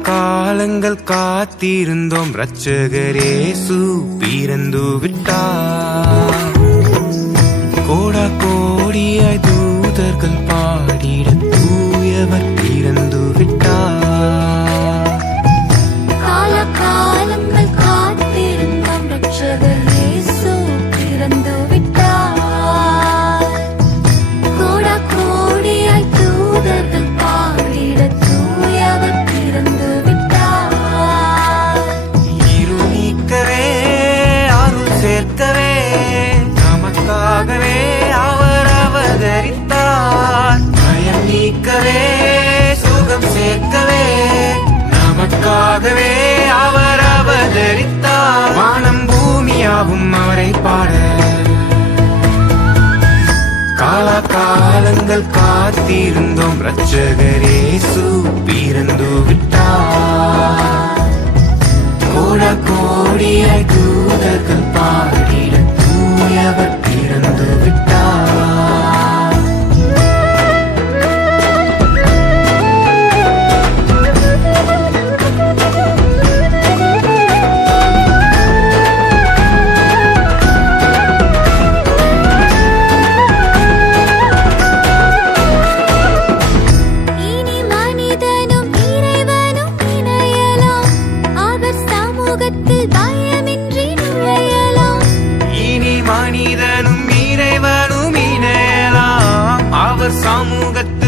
காலங்கள் காத்திருந்தோம். ரட்சகரேசு பிறந்து விட்டா கோடா கோடியாய் தூதர்கள் பல காலங்கள் காத்திருந்தோம். ரட்சகரேசு பிறந்து விட்டார். கோட கோடிய தூதர்கள் பாடி சமூகத்தை